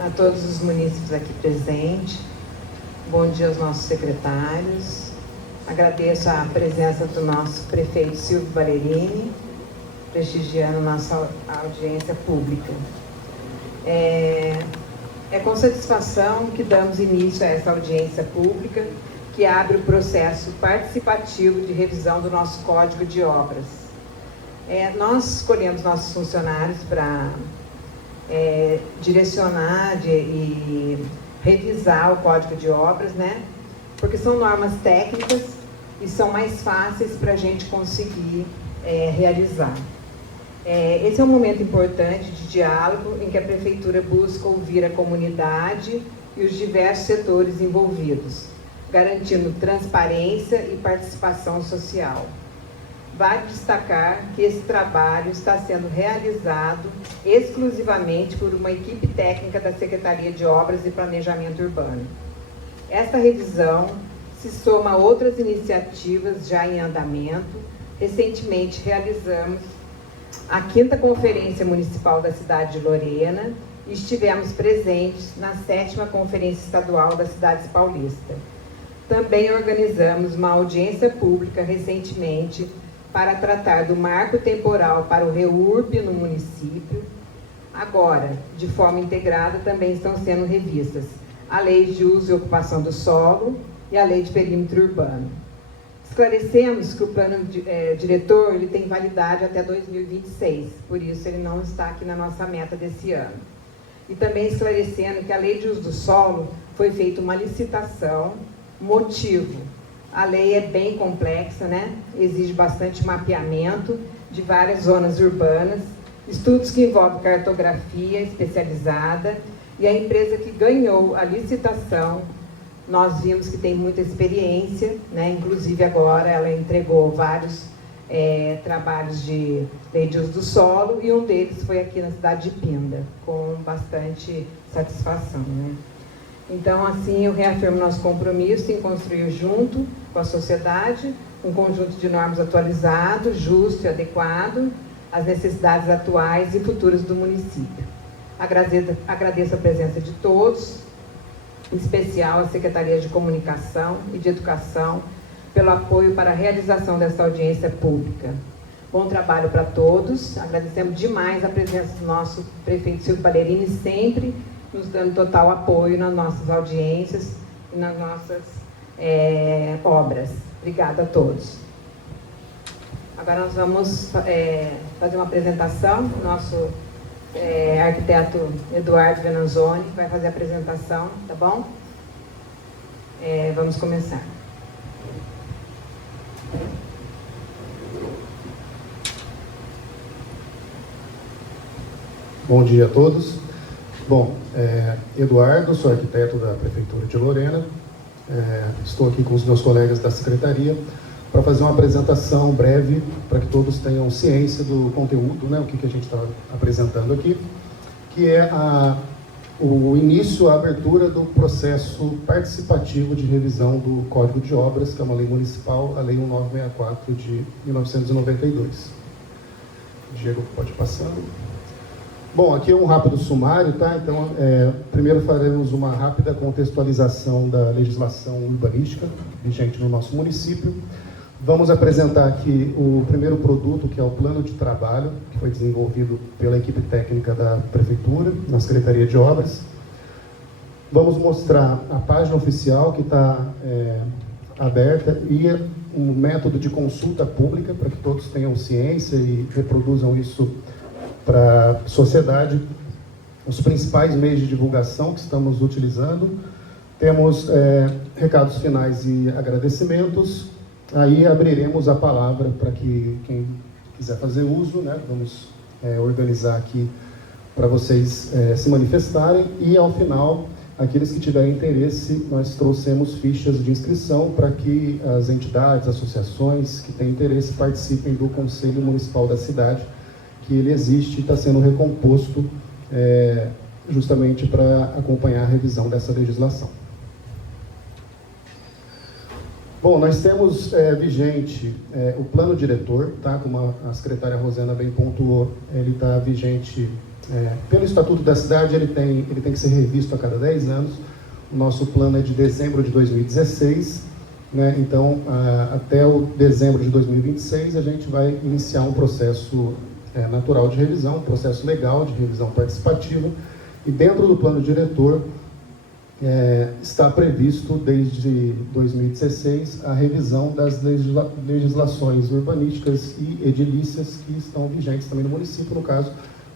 A todos os munícipes aqui presentes, bom dia aos nossos secretários. Agradeço a presença do nosso prefeito Silvio Ballerini, prestigiando nossa audiência pública. É com satisfação que damos início a essa audiência pública, que abre o processo participativo de revisão do nosso Código de Obras. Nós escolhemos nossos funcionários para direcionar e revisar o Código de Obras, né? Porque são normas técnicas e são mais fáceis para a gente conseguir realizar. Esse é um momento importante de diálogo em que a Prefeitura busca ouvir a comunidade e os diversos setores envolvidos, garantindo transparência e participação social. Vale destacar que esse trabalho está sendo realizado exclusivamente por uma equipe técnica da Secretaria de Obras e Planejamento Urbano. Esta revisão se soma a outras iniciativas já em andamento. Recentemente realizamos a 5ª Conferência Municipal da cidade de Lorena e estivemos presentes na 7ª Conferência Estadual das Cidades Paulista. Também organizamos uma audiência pública recentemente para tratar do marco temporal para o REURB no município. Agora, de forma integrada, também estão sendo revistas a Lei de Uso e Ocupação do Solo e a Lei de Perímetro Urbano. Esclarecemos que o plano diretor ele tem validade até 2026, por isso ele não está aqui na nossa meta desse ano. E também esclarecendo que a Lei de Uso do Solo foi feita uma licitação, motivo. A lei é bem complexa, né? Exige bastante mapeamento de várias zonas urbanas, estudos que envolvem cartografia especializada, e a empresa que ganhou a licitação, nós vimos que tem muita experiência, né? Inclusive agora ela entregou vários trabalhos de lei de uso do solo, e um deles foi aqui na cidade de Pinda, com bastante satisfação, né? Então, assim, eu reafirmo nosso compromisso em construir junto com a sociedade um conjunto de normas atualizado, justo e adequado às necessidades atuais e futuras do município. Agradeço a presença de todos, em especial a Secretaria de Comunicação e de Educação, pelo apoio para a realização dessa audiência pública. Bom trabalho para todos. Agradecemos demais a presença do nosso prefeito Silvio Ballerini, sempre nos dando total apoio nas nossas audiências e nas nossas obras. Obrigada a todos. Agora nós vamos fazer uma apresentação. O nosso arquiteto Eduardo Venanzoni vai fazer a apresentação, tá bom? Vamos começar. Bom dia a todos. Bom, Eduardo, sou arquiteto da Prefeitura de Lorena, estou aqui com os meus colegas da Secretaria para fazer uma apresentação breve para que todos tenham ciência do conteúdo, né, o que a gente está apresentando aqui, que é o início, a abertura do processo participativo de revisão do Código de Obras, que é uma lei municipal, a Lei 1964 de 1992. Diego, pode passar. Bom, aqui é um rápido sumário, tá? Então, primeiro faremos uma rápida contextualização da legislação urbanística vigente no nosso município. Vamos apresentar aqui o primeiro produto, que é o plano de trabalho, que foi desenvolvido pela equipe técnica da Prefeitura, na Secretaria de Obras. Vamos mostrar a página oficial, que está aberta, e um método de consulta pública, para que todos tenham ciência e reproduzam isso para a sociedade, os principais meios de divulgação que estamos utilizando. Temos recados finais e agradecimentos. Aí abriremos a palavra para que quem quiser fazer uso, né, vamos organizar aqui para vocês se manifestarem, e ao final, aqueles que tiverem interesse, nós trouxemos fichas de inscrição para que as entidades, associações que têm interesse participem do Conselho Municipal da cidade, que ele existe e está sendo recomposto justamente para acompanhar a revisão dessa legislação. Bom, nós temos vigente o plano diretor, tá? Como a secretária Rosana bem pontuou, ele está vigente Pelo Estatuto da Cidade, ele tem que ser revisto a cada 10 anos. O nosso plano é de dezembro de 2016, né? Então, até o dezembro de 2026, a gente vai iniciar um processo natural de revisão, um processo legal de revisão participativa, e dentro do plano diretor está previsto, desde 2016, a revisão das legislações urbanísticas e edilícias que estão vigentes também no município, no caso,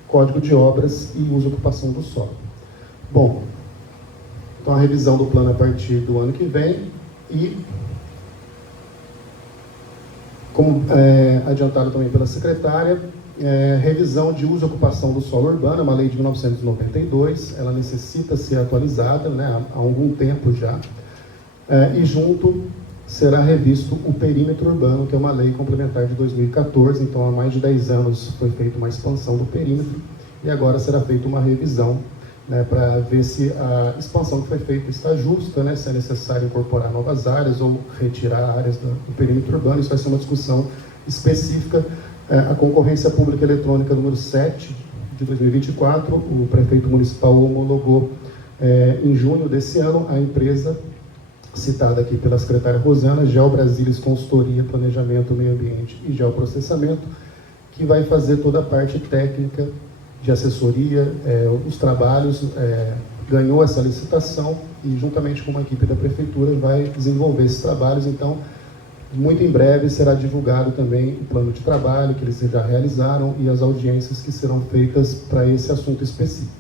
Código de Obras e Uso e Ocupação do Solo. Bom, então a revisão do plano a partir do ano que vem e, como adiantado também pela secretária, revisão de uso e ocupação do solo urbano, é uma lei de 1992, ela necessita ser atualizada, né, há algum tempo já, e junto será revisto o perímetro urbano, que é uma lei complementar de 2014, então há mais de 10 anos foi feita uma expansão do perímetro, e agora será feita uma revisão, né, para ver se a expansão que foi feita está justa, né, se é necessário incorporar novas áreas ou retirar áreas do perímetro urbano. Isso vai ser uma discussão específica. A concorrência pública eletrônica número 7 de 2024, o prefeito municipal homologou em junho desse ano a empresa citada aqui pela secretária Rosana, GeoBrasília Consultoria, Planejamento, Meio Ambiente e Geoprocessamento, que vai fazer toda a parte técnica de assessoria, os trabalhos, ganhou essa licitação e, juntamente com uma equipe da prefeitura, vai desenvolver esses trabalhos. Então, muito em breve será divulgado também o plano de trabalho que eles já realizaram e as audiências que serão feitas para esse assunto específico.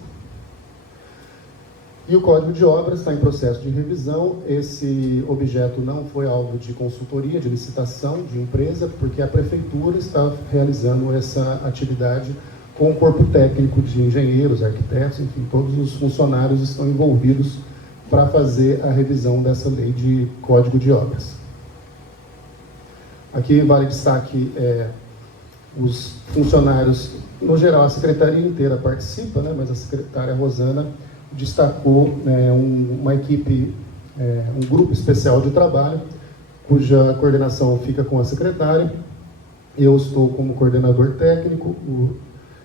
E o Código de Obras está em processo de revisão. Esse objeto não foi alvo de consultoria, de licitação de empresa, porque a prefeitura está realizando essa atividade com o corpo técnico de engenheiros, arquitetos, enfim, todos os funcionários estão envolvidos para fazer a revisão dessa lei de Código de Obras. Aqui vale destaque, os funcionários, no geral a secretaria inteira participa, né, mas a secretária Rosana destacou uma equipe, um grupo especial de trabalho, cuja coordenação fica com a secretária. Eu estou como coordenador técnico, o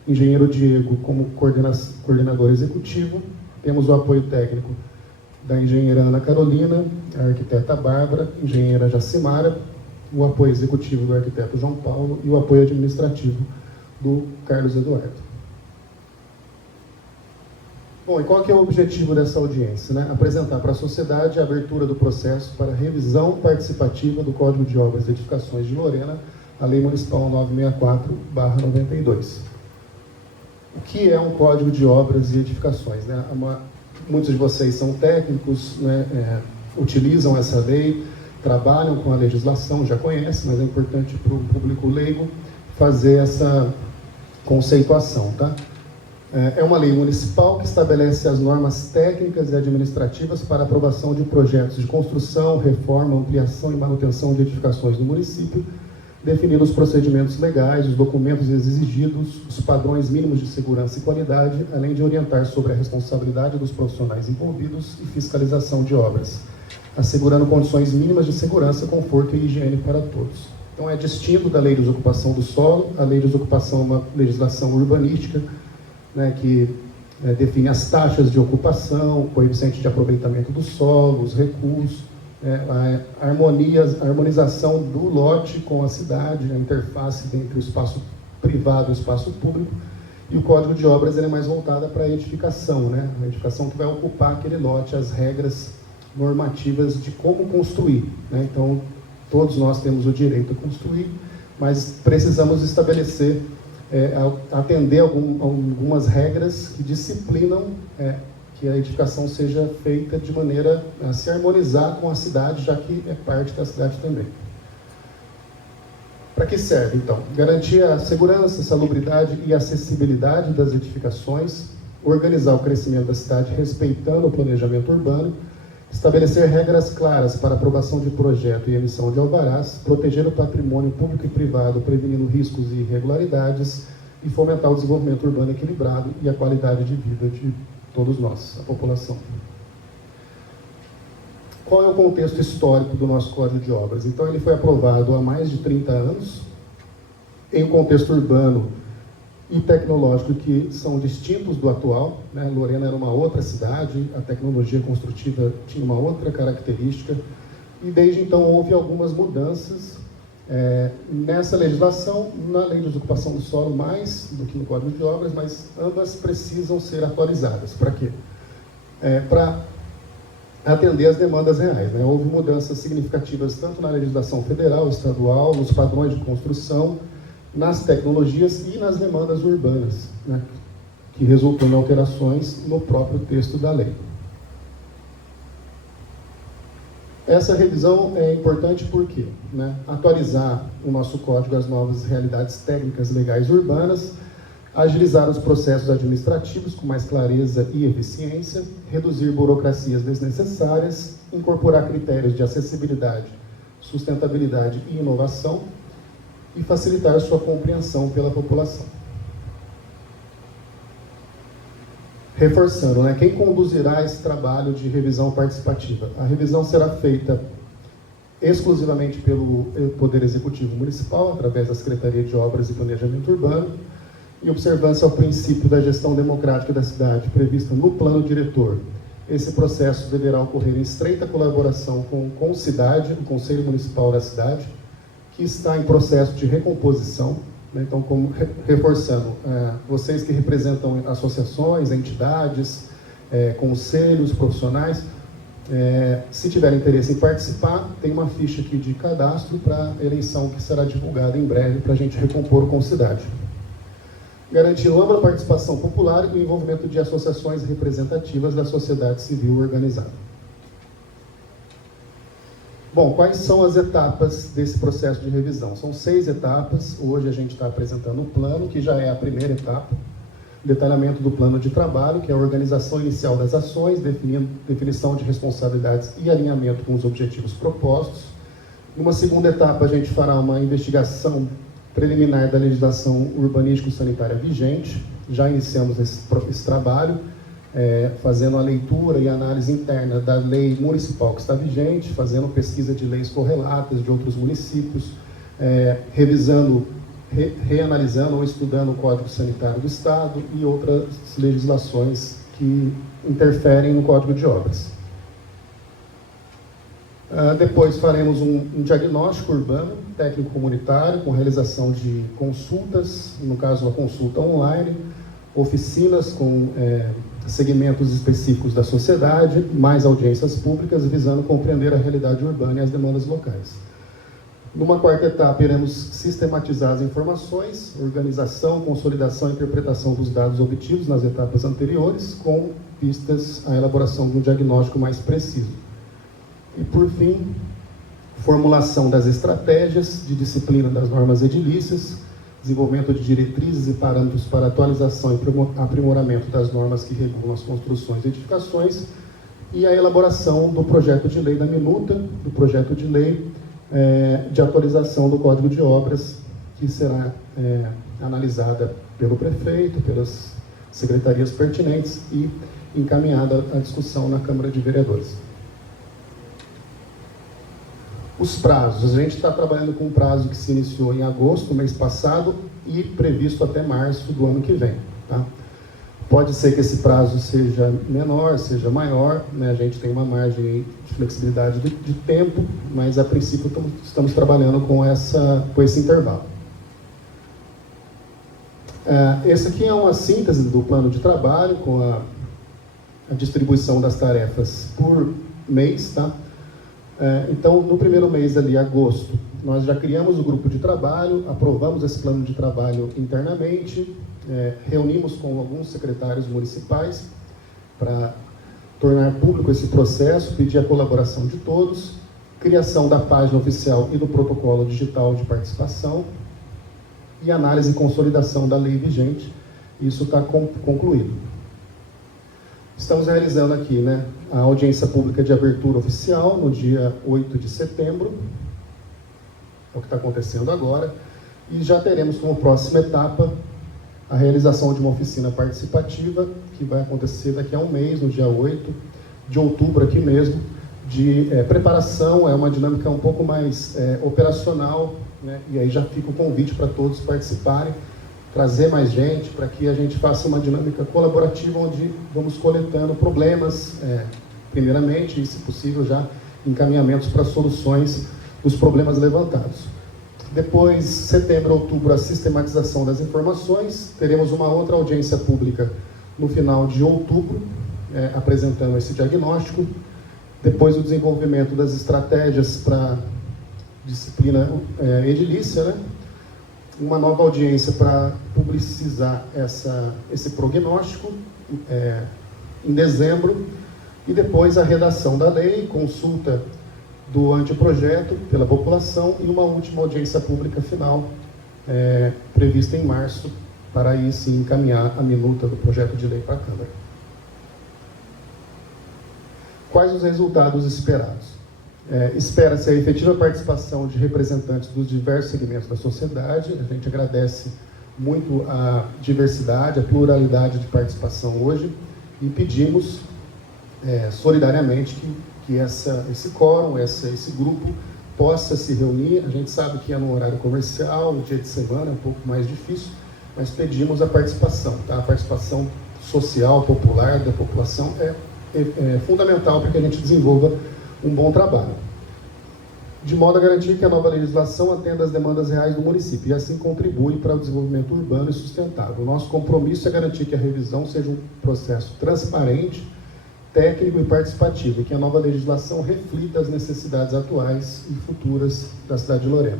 engenheiro Diego como coordenador executivo, temos o apoio técnico da engenheira Ana Carolina, a arquiteta Bárbara, engenheira Jacimara, o apoio executivo do arquiteto João Paulo e o apoio administrativo do Carlos Eduardo. Bom, e qual que é o objetivo dessa audiência, né? Apresentar para a sociedade a abertura do processo para revisão participativa do Código de Obras e Edificações de Lorena, a Lei Municipal 964/92. O que é um Código de Obras e Edificações, né? Muitos de vocês são técnicos, né, utilizam essa lei, trabalham com a legislação, já conhecem, mas é importante para o público leigo fazer essa conceituação, tá? É uma lei municipal que estabelece as normas técnicas e administrativas para aprovação de projetos de construção, reforma, ampliação e manutenção de edificações no município, definindo os procedimentos legais, os documentos exigidos, os padrões mínimos de segurança e qualidade, além de orientar sobre a responsabilidade dos profissionais envolvidos e fiscalização de obras, assegurando condições mínimas de segurança, conforto e higiene para todos. Então é distinto da Lei de Desocupação do Solo. A Lei de Desocupação é uma legislação urbanística, né, que define as taxas de ocupação, o coeficiente de aproveitamento do solo, os recursos, a harmonização do lote com a cidade, a interface entre o espaço privado e o espaço público. E o Código de Obras ele é mais voltado para a edificação, né? A edificação que vai ocupar aquele lote, as regras normativas de como construir, né? Então, todos nós temos o direito a construir, mas precisamos estabelecer, atender algumas regras que disciplinam que a edificação seja feita de maneira a se harmonizar com a cidade, já que é parte da cidade também. Para que serve, então? Garantir a segurança, salubridade e acessibilidade das edificações, organizar o crescimento da cidade respeitando o planejamento urbano, estabelecer regras claras para aprovação de projeto e emissão de alvarás, proteger o patrimônio público e privado, prevenindo riscos e irregularidades, e fomentar o desenvolvimento urbano equilibrado e a qualidade de vida de todos nós, a população. Qual é o contexto histórico do nosso Código de Obras? Então, ele foi aprovado há mais de 30 anos. Em um contexto urbano, e tecnológico que são distintos do atual, né? Lorena era uma outra cidade, a tecnologia construtiva tinha uma outra característica, e desde então houve algumas mudanças nessa legislação, na lei de ocupação do solo mais do que no Código de Obras, mas ambas precisam ser atualizadas. Para quê? Para atender às demandas reais, né? Houve mudanças significativas tanto na legislação federal, estadual, nos padrões de construção, nas tecnologias e nas demandas urbanas, né? Que resultou em alterações no próprio texto da lei. Essa revisão é importante porque, né, atualizar o nosso código às novas realidades técnicas legais urbanas, agilizar os processos administrativos com mais clareza e eficiência, reduzir burocracias desnecessárias, incorporar critérios de acessibilidade, sustentabilidade e inovação e facilitar sua compreensão pela população. Reforçando, né, quem conduzirá esse trabalho de revisão participativa? A revisão será feita exclusivamente pelo Poder Executivo Municipal, através da Secretaria de Obras e Planejamento Urbano, em observância ao princípio da gestão democrática da cidade, prevista no plano diretor. Esse processo deverá ocorrer em estreita colaboração com o CONCIDAD, o Conselho Municipal da cidade, que está em processo de recomposição. Então, reforçando, vocês que representam associações, entidades, conselhos, profissionais, se tiverem interesse em participar, tem uma ficha aqui de cadastro para eleição que será divulgada em breve para a gente recompor o CONCIDAD. Garantindo ampla participação popular e o envolvimento de associações representativas da sociedade civil organizada. Bom, quais são as etapas desse processo de revisão? São 6 etapas. Hoje a gente está apresentando o plano, que já é a primeira etapa. Detalhamento do plano de trabalho, que é a organização inicial das ações, definição de responsabilidades e alinhamento com os objetivos propostos. Numa segunda etapa, a gente fará uma investigação preliminar da legislação urbanístico-sanitária vigente. Já iniciamos esse trabalho, fazendo a leitura e análise interna da lei municipal que está vigente, fazendo pesquisa de leis correlatas de outros municípios, revisando, reanalisando ou estudando o Código Sanitário do Estado e outras legislações que interferem no Código de Obras. Depois faremos um diagnóstico urbano, técnico comunitário, com realização de consultas, no caso uma consulta online, oficinas com segmentos específicos da sociedade, mais audiências públicas, visando compreender a realidade urbana e as demandas locais. Numa quarta etapa, iremos sistematizar as informações, organização, consolidação e interpretação dos dados obtidos nas etapas anteriores, com vistas à elaboração de um diagnóstico mais preciso. E, por fim, formulação das estratégias de disciplina das normas edilícias, desenvolvimento de diretrizes e parâmetros para atualização e aprimoramento das normas que regulam as construções e edificações, e a elaboração do projeto de lei da minuta, do projeto de lei de atualização do Código de Obras, que será analisada pelo prefeito, pelas secretarias pertinentes e encaminhada à discussão na Câmara de Vereadores. Os prazos, a gente está trabalhando com um prazo que se iniciou em agosto, mês passado, e previsto até março do ano que vem. Tá? Pode ser que esse prazo seja menor, seja maior, né? A gente tem uma margem de flexibilidade de tempo, mas a princípio estamos trabalhando com esse intervalo. Esse aqui é uma síntese do plano de trabalho, com a distribuição das tarefas por mês, tá? Então, no primeiro mês ali, agosto, nós já criamos o grupo de trabalho, aprovamos esse plano de trabalho internamente, reunimos com alguns secretários municipais para tornar público esse processo, pedir a colaboração de todos, criação da página oficial e do protocolo digital de participação e análise e consolidação da lei vigente. Isso está concluído. Estamos realizando aqui, né, a audiência pública de abertura oficial no dia 8 de setembro, é o que está acontecendo agora, e já teremos como próxima etapa a realização de uma oficina participativa, que vai acontecer daqui a um mês, no dia 8 de outubro, aqui mesmo, de preparação. É uma dinâmica um pouco mais operacional, né, e aí já fica o convite para todos participarem. trazer mais gente, para que a gente faça uma dinâmica colaborativa, onde vamos coletando problemas, primeiramente, e, se possível, já encaminhamentos para soluções dos problemas levantados. Depois, setembro, outubro, a sistematização das informações. Teremos uma outra audiência pública no final de outubro, apresentando esse diagnóstico. Depois, o desenvolvimento das estratégias para disciplina edilícia, né? Uma nova audiência para publicizar esse prognóstico em dezembro, e depois a redação da lei, consulta do anteprojeto pela população e uma última audiência pública final prevista em março, para aí sim encaminhar a minuta do projeto de lei para a Câmara. Quais os resultados esperados? Espera-se a efetiva participação de representantes dos diversos segmentos da sociedade. A gente agradece muito a diversidade, a pluralidade de participação hoje, e pedimos solidariamente que esse quórum, esse grupo possa se reunir. A gente sabe que é no horário comercial, o dia de semana é um pouco mais difícil, mas pedimos a participação, tá? A participação social, popular da população é fundamental para que a gente desenvolva um bom trabalho, de modo a garantir que a nova legislação atenda às demandas reais do município e assim contribui para o desenvolvimento urbano e sustentável. O nosso compromisso é garantir que a revisão seja um processo transparente, técnico e participativo, e que a nova legislação reflita as necessidades atuais e futuras da cidade de Lorena.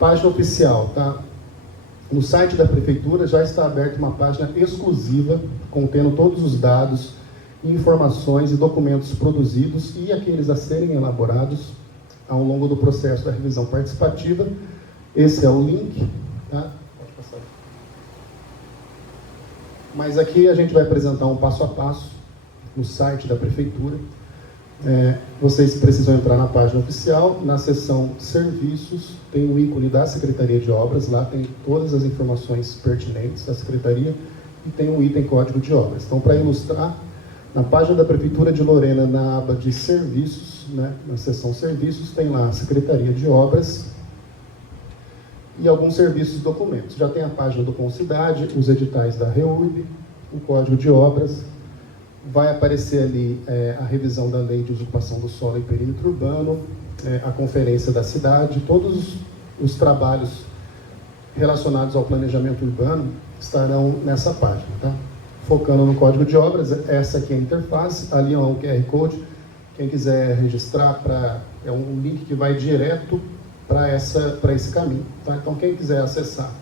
Página oficial, tá? No site da Prefeitura já está aberta uma página exclusiva contendo todos os dados, informações e documentos produzidos e aqueles a serem elaborados ao longo do processo da revisão participativa. Esse é o link, tá? Pode passar. Mas aqui a gente vai apresentar um passo a passo no site da Prefeitura. Vocês precisam entrar na página oficial, na seção Serviços, tem o ícone da Secretaria de Obras, lá tem todas as informações pertinentes da Secretaria e tem um item Código de Obras. Então, para ilustrar, na página da Prefeitura de Lorena, na aba de Serviços, né, na seção Serviços, tem lá a Secretaria de Obras e alguns serviços e documentos. Já tem a página do Concidade, os editais da REURB, o Código de Obras. Vai aparecer ali a revisão da Lei de Usurpação do Solo e Perímetro Urbano, a Conferência da Cidade, todos os trabalhos relacionados ao planejamento urbano estarão nessa página, tá? Focando no Código de Obras, essa aqui é a interface, ali é um QR Code, quem quiser registrar, é um link que vai direto para esse caminho, tá? Então, quem quiser acessar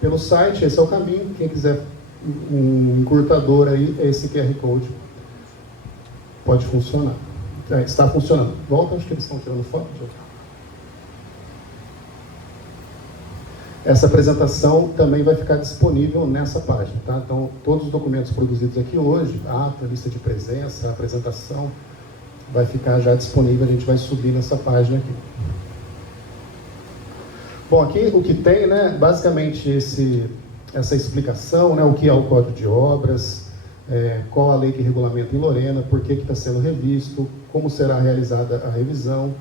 pelo site, esse é o caminho. Quem quiser um encurtador aí, esse QR Code pode funcionar. Está funcionando. Volta, acho que eles estão tirando foto. Essa apresentação também vai ficar disponível nessa página, tá? Então, todos os documentos produzidos aqui hoje, a ata, lista de presença, a apresentação, vai ficar já disponível, a gente vai subir nessa página aqui. Bom, aqui o que tem, né, basicamente essa explicação, né, o que é o Código de Obras, qual a lei que regulamenta em Lorena, por que está sendo revisto, como será realizada a revisão,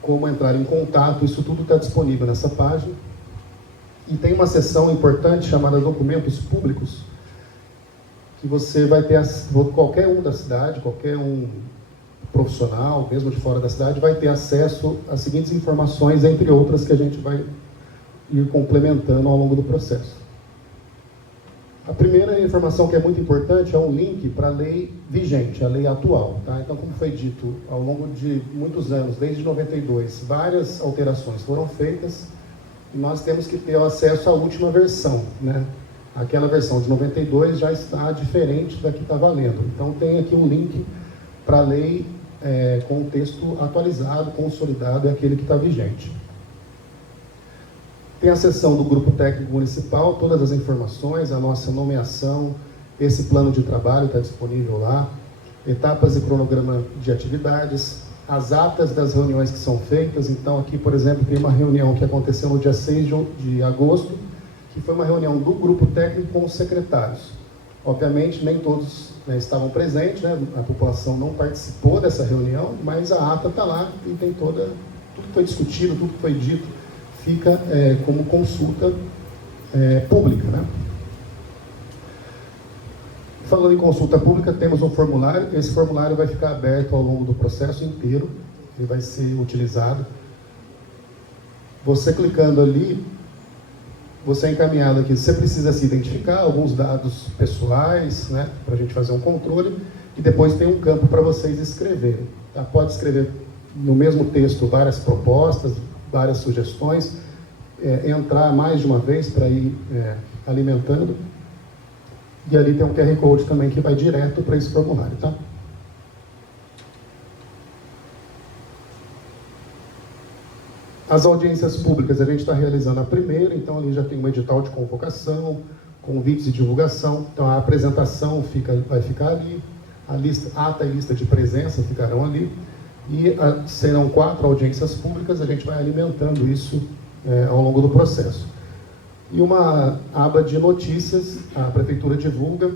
como entrar em contato, isso tudo está disponível nessa página. E tem uma seção importante chamada Documentos Públicos, que você vai ter, qualquer um da cidade, qualquer um profissional, mesmo de fora da cidade, vai ter acesso às seguintes informações, entre outras que a gente vai ir complementando ao longo do processo. A primeira informação que é muito importante é um link para a lei vigente, a lei atual, tá? Então, como foi dito, ao longo de muitos anos, desde 92, várias alterações foram feitas e nós temos que ter o acesso à última versão, né? Aquela versão de 92 já está diferente da que está valendo. Então, tem aqui um link para a lei com o texto atualizado, consolidado, é aquele que está vigente. Tem a seção do Grupo Técnico Municipal, todas as informações, a nossa nomeação, esse plano de trabalho está disponível lá, etapas e cronograma de atividades, as atas das reuniões que são feitas. Então, aqui, por exemplo, tem uma reunião que aconteceu no dia 6 de agosto, que foi uma reunião do Grupo Técnico com os secretários. Obviamente, nem todos estavam presentes, né? A população não participou dessa reunião, mas a ata está lá e tem tudo que foi discutido, tudo que foi dito, fica como consulta pública, né? Falando em consulta pública, temos um formulário. Esse formulário vai ficar aberto ao longo do processo inteiro. Ele vai ser utilizado. Você clicando ali, você é encaminhado aqui. Você precisa se identificar, alguns dados pessoais, né, para a gente fazer um controle. E depois tem um campo para vocês escreverem. Tá? Pode escrever no mesmo texto várias propostas, várias sugestões. Entrar mais de uma vez para ir alimentando. E ali tem um QR Code também que vai direto para esse formulário, tá? As audiências públicas a gente está realizando a primeira, então ali já tem um edital de convocação, convites e divulgação. Então a apresentação vai ficar ali, a ata e lista de presença ficarão ali, e serão 4 audiências públicas, a gente vai alimentando isso ao longo do processo. E uma aba de notícias, a Prefeitura divulga,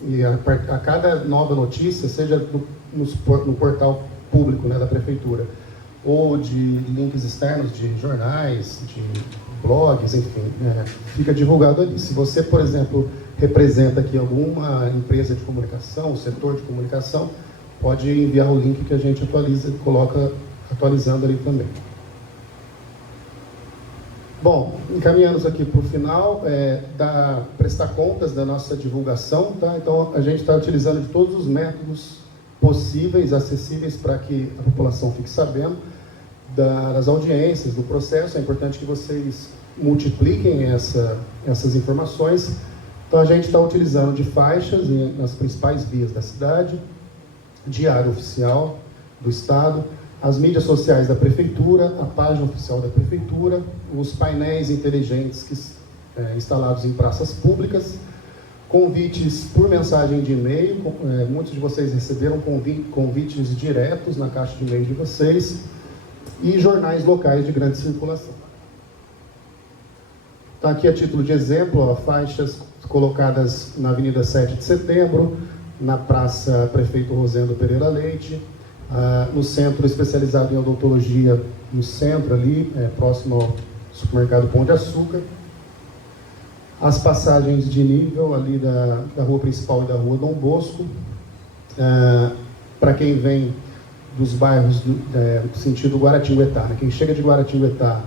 e a cada nova notícia, seja no portal público, né, da Prefeitura, ou de links externos de jornais, de blogs, enfim, fica divulgado ali. Se você, por exemplo, representa aqui alguma empresa de comunicação, setor de comunicação, pode enviar o link que a gente atualiza, coloca atualizando ali também. Bom, encaminhando aqui para o final, prestar contas da nossa divulgação, tá? Então, a gente está utilizando de todos os métodos possíveis, acessíveis, para que a população fique sabendo das audiências, do processo. É importante que vocês multipliquem essas informações. Então, a gente está utilizando de faixas nas principais vias da cidade, diário oficial do Estado, as mídias sociais da Prefeitura, a página oficial da Prefeitura, os painéis inteligentes instalados em praças públicas, convites por mensagem de e-mail, muitos de vocês receberam convites diretos na caixa de e-mail de vocês, e jornais locais de grande circulação. Está aqui a título de exemplo, faixas colocadas na Avenida 7 de Setembro, na Praça Prefeito Rosendo Pereira Leite, no centro especializado em odontologia, no centro ali, próximo ao supermercado Pão de Açúcar. As passagens de nível ali da rua principal e da rua Dom Bosco. Para quem vem dos bairros do sentido Guaratinguetá, né? Quem chega de Guaratinguetá,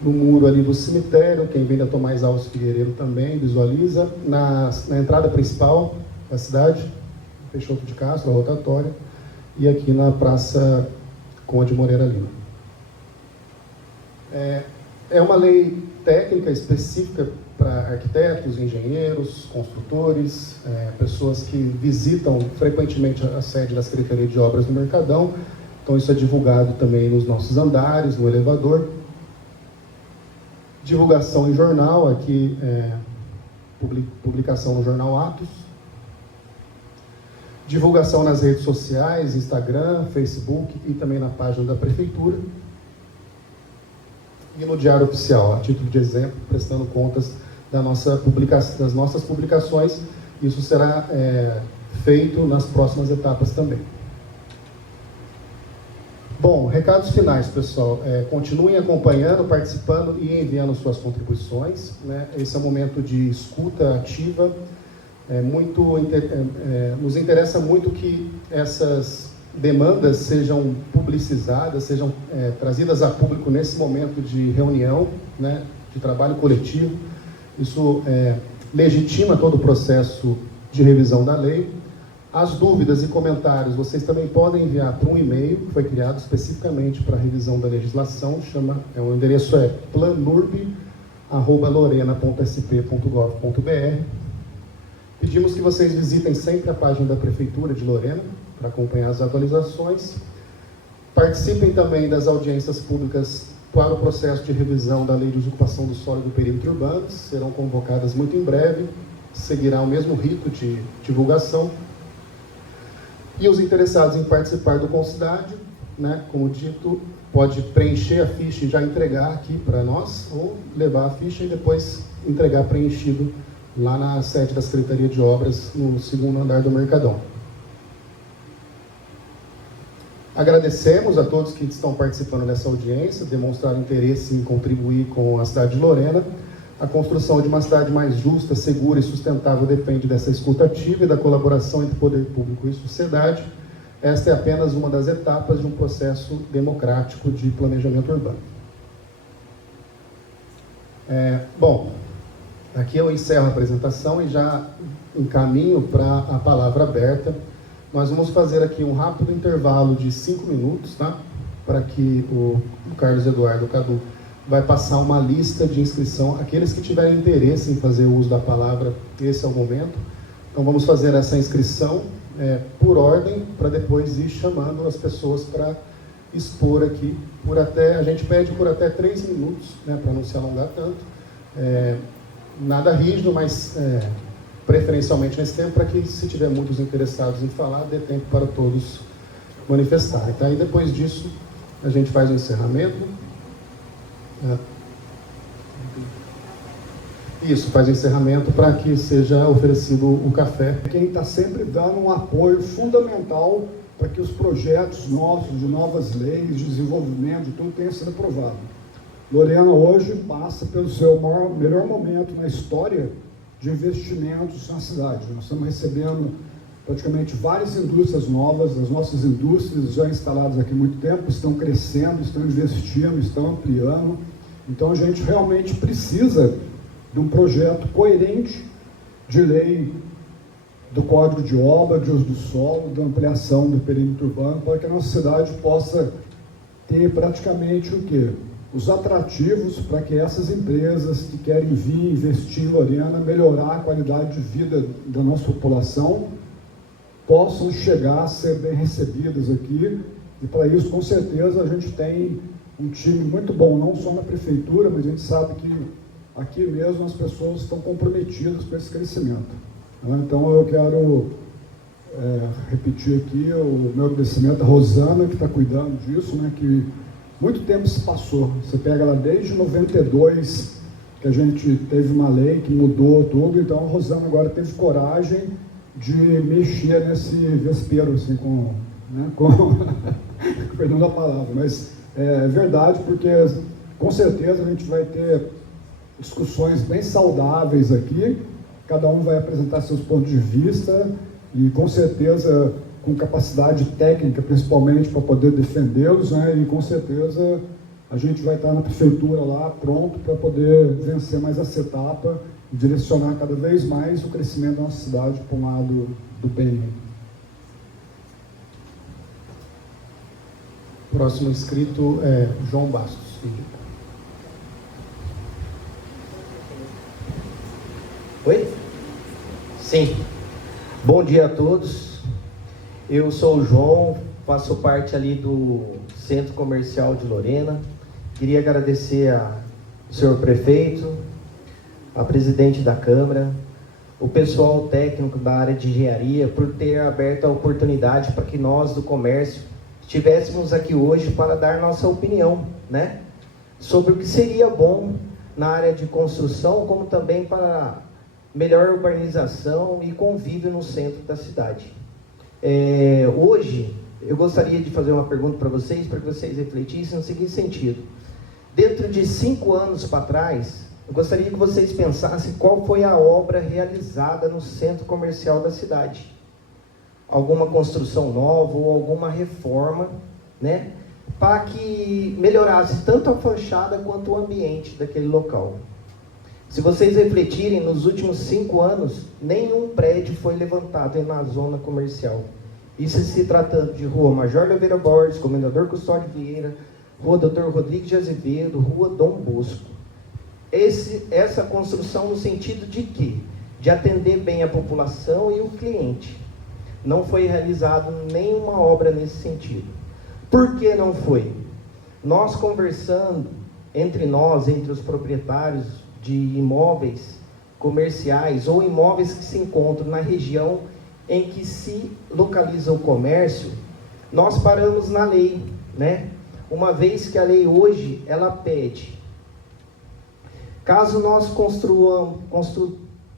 no muro ali do cemitério, quem vem da Tomás Alves Figueiredo também visualiza. Na entrada principal da cidade, Peixoto de Castro, a rotatória, e aqui na Praça Conde Moreira Lima. É uma lei técnica específica para arquitetos, engenheiros, construtores, pessoas que visitam frequentemente a sede da Secretaria de Obras do Mercadão. Então isso é divulgado também nos nossos andares, no elevador. Divulgação em jornal, aqui publicação no jornal Atos. Divulgação nas redes sociais, Instagram, Facebook e também na página da Prefeitura. E no Diário Oficial, a título de exemplo, prestando contas das nossas publicações. Isso será feito nas próximas etapas também. Bom, recados finais, pessoal. Continuem acompanhando, participando e enviando suas contribuições, né? Esse é um momento de escuta ativa. Nos interessa muito que essas demandas sejam publicizadas, sejam trazidas a público nesse momento de reunião, né, de trabalho coletivo. Isso legitima todo o processo de revisão da lei. As dúvidas e comentários vocês também podem enviar para um e-mail que foi criado especificamente para a revisão da legislação. O endereço é planurb@lorena.sp.gov.br. Pedimos que vocês visitem sempre a página da Prefeitura de Lorena para acompanhar as atualizações. Participem também das audiências públicas para o processo de revisão da Lei de Usucapião do Solo do Perímetro Urbano. Serão convocadas muito em breve, seguirá o mesmo rito de divulgação. E os interessados em participar do Concidade, né, como dito, pode preencher a ficha e já entregar aqui para nós, ou levar a ficha e depois entregar preenchido lá na sede da Secretaria de Obras, no segundo andar do Mercadão. Agradecemos a todos que estão participando dessa audiência, demonstraram interesse em contribuir com a cidade de Lorena. A construção de uma cidade mais justa, segura e sustentável depende dessa escuta ativa e da colaboração entre poder público e sociedade. Esta é apenas uma das etapas de um processo democrático de planejamento urbano. Bom, aqui eu encerro a apresentação e já encaminho para a palavra aberta. Nós vamos fazer aqui um rápido intervalo de 5 minutos, tá? Para que o Carlos Eduardo Cadu vai passar uma lista de inscrição. Aqueles que tiverem interesse em fazer uso da palavra, esse é o momento. Então vamos fazer essa inscrição por ordem, para depois ir chamando as pessoas para expor aqui. A gente pede por até 3 minutos, né, para não se alongar tanto. Nada rígido, mas preferencialmente nesse tempo, para que, se tiver muitos interessados em falar, dê tempo para todos manifestarem. Tá? E depois disso, a gente faz o encerramento. Isso, faz o encerramento para que seja oferecido o café. Quem está sempre dando um apoio fundamental para que os projetos nossos, de novas leis, de desenvolvimento, de tudo tenha sido aprovado. Lorena hoje passa pelo seu melhor momento na história de investimentos na cidade. Nós estamos recebendo praticamente várias indústrias novas, as nossas indústrias já instaladas aqui há muito tempo, estão crescendo, estão investindo, estão ampliando. Então a gente realmente precisa de um projeto coerente de lei do Código de Obra, de uso do solo, da ampliação do perímetro urbano, para que a nossa cidade possa ter praticamente o quê? Os atrativos para que essas empresas que querem vir investir em Lorena, melhorar a qualidade de vida da nossa população, possam chegar a ser bem recebidas aqui. E para isso, com certeza, a gente tem um time muito bom, não só na prefeitura, mas a gente sabe que aqui mesmo as pessoas estão comprometidas com esse crescimento. Então eu quero repetir aqui o meu agradecimento à Rosana, que está cuidando disso, né, que muito tempo se passou. Você pega lá desde 92, que a gente teve uma lei que mudou tudo, então a Rosana agora teve coragem de mexer nesse vespeiro, assim, perdão da palavra, mas é verdade, porque com certeza a gente vai ter discussões bem saudáveis aqui, cada um vai apresentar seus pontos de vista e com certeza com capacidade técnica, principalmente, para poder defendê-los, né? E com certeza a gente vai estar na prefeitura lá, pronto para poder vencer mais essa etapa e direcionar cada vez mais o crescimento da nossa cidade para um lado do bem. Próximo inscrito é João Bastos. Oi? Sim. Bom dia a todos. Eu sou o João, faço parte ali do Centro Comercial de Lorena. Queria agradecer ao senhor prefeito, a presidente da Câmara, o pessoal técnico da área de engenharia por ter aberto a oportunidade para que nós do comércio estivéssemos aqui hoje para dar nossa opinião, né, sobre o que seria bom na área de construção, como também para melhor urbanização e convívio no centro da cidade. Hoje, eu gostaria de fazer uma pergunta para que vocês refletissem no seguinte sentido. Dentro de 5 anos para trás, eu gostaria que vocês pensassem qual foi a obra realizada no centro comercial da cidade. Alguma construção nova ou alguma reforma, né, para que melhorasse tanto a fachada quanto o ambiente daquele local. Se vocês refletirem, nos últimos 5 anos, nenhum prédio foi levantado na zona comercial. Isso se tratando de Rua Major de Oliveira Borges, Comendador Custódio Vieira, Rua Dr. Rodrigues de Azevedo, Rua Dom Bosco. Essa construção no sentido de quê? De atender bem a população e o cliente. Não foi realizado nenhuma obra nesse sentido. Por que não foi? Nós conversando entre os proprietários de imóveis comerciais ou imóveis que se encontram na região em que se localiza o comércio, nós paramos na lei, né? Uma vez que a lei hoje, ela pede, caso nós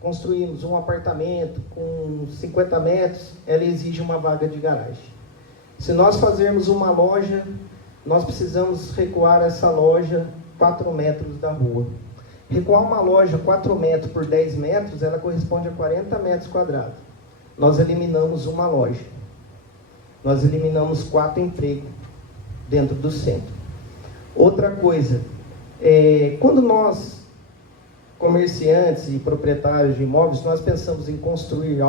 construímos um apartamento com 50 metros, ela exige uma vaga de garagem. Se nós fazermos uma loja, nós precisamos recuar essa loja 4 metros da rua. Recuar uma loja 4 metros por 10 metros, ela corresponde a 40 metros quadrados. Nós eliminamos uma loja. Nós eliminamos 4 empregos dentro do centro. Outra coisa, quando nós, comerciantes e proprietários de imóveis, nós pensamos em construir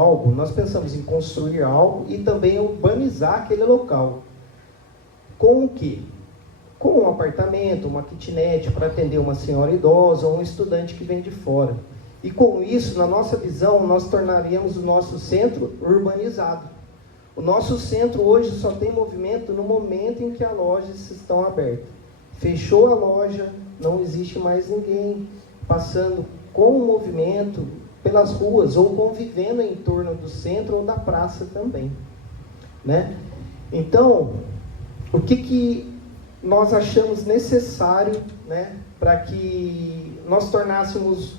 algo, e também urbanizar aquele local. Com o quê? Com um apartamento, uma kitnet para atender uma senhora idosa ou um estudante que vem de fora. E com isso, na nossa visão, nós tornaríamos o nosso centro urbanizado. O nosso centro hoje só tem movimento no momento em que as lojas estão abertas. Fechou a loja, não existe mais ninguém passando com o movimento pelas ruas ou convivendo em torno do centro ou da praça também, né? Então, o que nós achamos necessário, né, para que nós tornássemos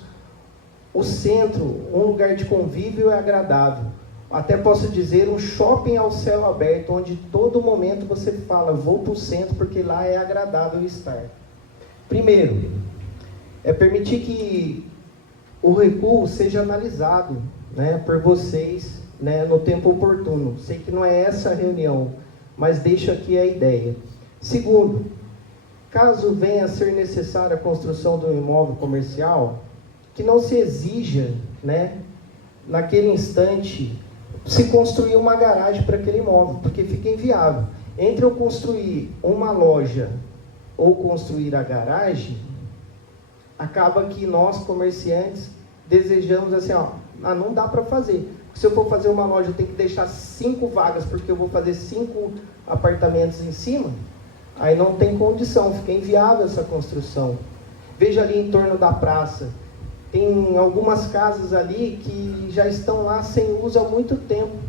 o centro um lugar de convívio e agradável? Até posso dizer um shopping ao céu aberto, onde todo momento você fala, vou para o centro porque lá é agradável estar. Primeiro, é permitir que o recuo seja analisado, né, por vocês, né, no tempo oportuno. Sei que não é essa a reunião, mas deixo aqui a ideia. Segundo, caso venha a ser necessária a construção de um imóvel comercial, que não se exija, né, naquele instante, se construir uma garagem para aquele imóvel, porque fica inviável. Entre eu construir uma loja ou construir a garagem, acaba que nós, comerciantes, desejamos assim, não dá para fazer. Se eu for fazer uma loja, eu tenho que deixar 5 vagas, porque eu vou fazer 5 apartamentos em cima, aí não tem condição, fica inviável essa construção. Veja ali em torno da praça, tem algumas casas ali que já estão lá sem uso há muito tempo.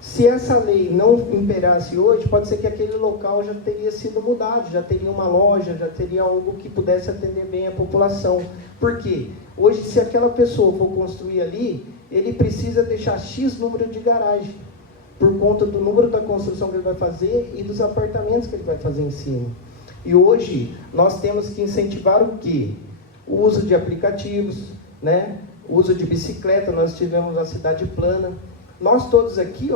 Se essa lei não imperasse hoje, pode ser que aquele local já teria sido mudado, já teria uma loja, já teria algo que pudesse atender bem a população. Por quê? Hoje, se aquela pessoa for construir ali, ele precisa deixar X número de garagem, por conta do número da construção que ele vai fazer e dos apartamentos que ele vai fazer em cima. E hoje, nós temos que incentivar o quê? O uso de aplicativos, né? O uso de bicicleta. Nós tivemos a cidade plana. Nós todos aqui,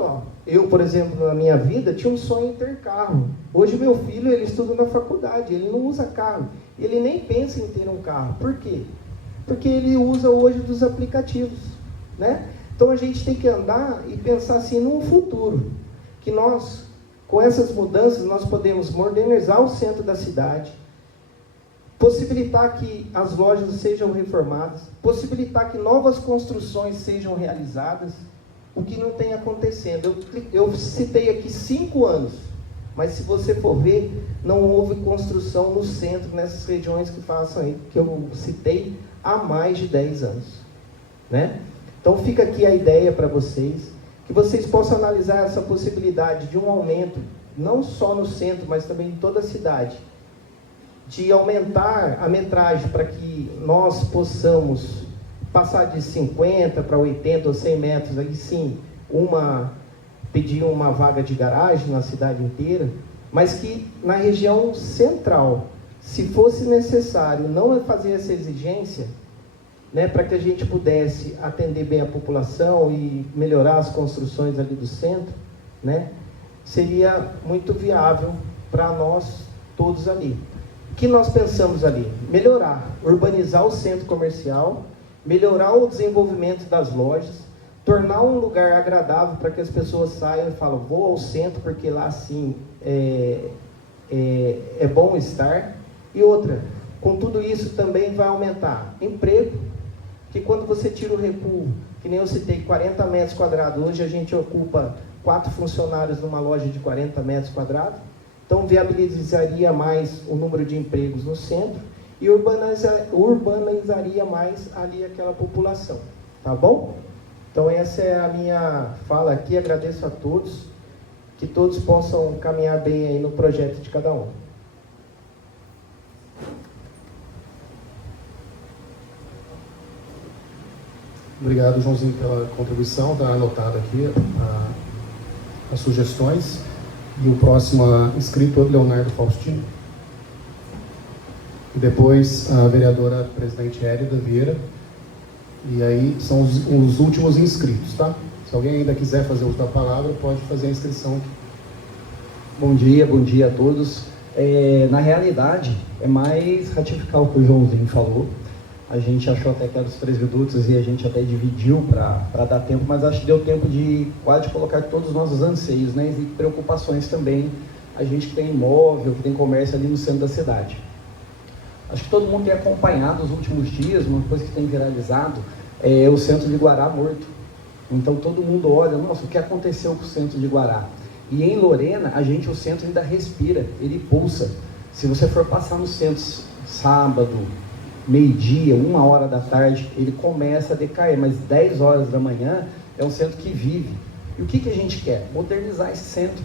eu, por exemplo, na minha vida, tinha um sonho em ter carro. Hoje meu filho, ele estuda na faculdade, ele não usa carro. Ele nem pensa em ter um carro. Por quê? Porque ele usa hoje dos aplicativos, né? Então a gente tem que andar e pensar assim num futuro, que nós, com essas mudanças, nós podemos modernizar o centro da cidade, possibilitar que as lojas sejam reformadas, possibilitar que novas construções sejam realizadas, o que não tem acontecendo. Eu citei aqui 5 anos, mas se você for ver, não houve construção no centro, nessas regiões que eu citei, há mais de 10 anos, né? Então fica aqui a ideia para vocês, que vocês possam analisar essa possibilidade de um aumento, não só no centro, mas também em toda a cidade, de aumentar a metragem para que nós possamos passar de 50 para 80 ou 100 metros, aí sim, pedir uma vaga de garagem na cidade inteira, mas que na região central, se fosse necessário, não fazer essa exigência, né, para que a gente pudesse atender bem a população e melhorar as construções ali do centro, né, seria muito viável para nós todos ali. O que nós pensamos ali? Melhorar, urbanizar o centro comercial, melhorar o desenvolvimento das lojas, tornar um lugar agradável para que as pessoas saiam e falem, vou ao centro porque lá sim é bom estar. E outra, com tudo isso também vai aumentar emprego, que quando você tira o recuo, que nem eu citei, 40 metros quadrados, hoje a gente ocupa 4 funcionários numa loja de 40 metros quadrados, então viabilizaria mais o número de empregos no centro e urbanizaria mais ali aquela população, tá bom? Então essa é a minha fala aqui, agradeço a todos, que todos possam caminhar bem aí no projeto de cada um. Obrigado, Joãozinho, pela contribuição. Está anotado aqui as sugestões. E o próximo inscrito é o Leonardo Faustino. E depois a vereadora presidente Hélida Vieira. E aí são os últimos inscritos, tá? Se alguém ainda quiser fazer uso da palavra, pode fazer a inscrição aqui. Bom dia a todos. Na realidade, é mais ratificar o que o Joãozinho falou. A gente achou até que era os 3 minutos e a gente até dividiu para dar tempo, mas acho que deu tempo de quase colocar todos os nossos anseios, né, e preocupações também. A gente que tem imóvel, que tem comércio ali no centro da cidade. Acho que todo mundo tem acompanhado os últimos dias, uma coisa que tem viralizado, é o centro de Guará morto. Então todo mundo olha, nossa, o que aconteceu com o centro de Guará? E em Lorena, o centro ainda respira, ele pulsa. Se você for passar no centro sábado, meio-dia, 1h da tarde, ele começa a decair, mas 10 horas da manhã é um centro que vive. E o que a gente quer? Modernizar esse centro,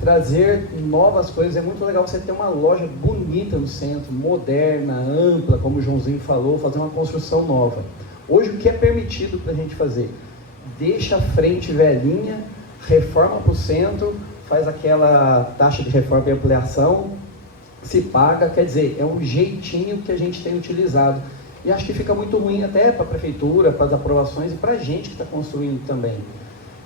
trazer novas coisas. É muito legal você ter uma loja bonita no centro, moderna, ampla, como o Joãozinho falou, fazer uma construção nova. Hoje, o que é permitido para a gente fazer? Deixa a frente velhinha, reforma para o centro, faz aquela taxa de reforma e ampliação, se paga, quer dizer, é um jeitinho que a gente tem utilizado. E acho que fica muito ruim até para a prefeitura, para as aprovações e para a gente que está construindo também.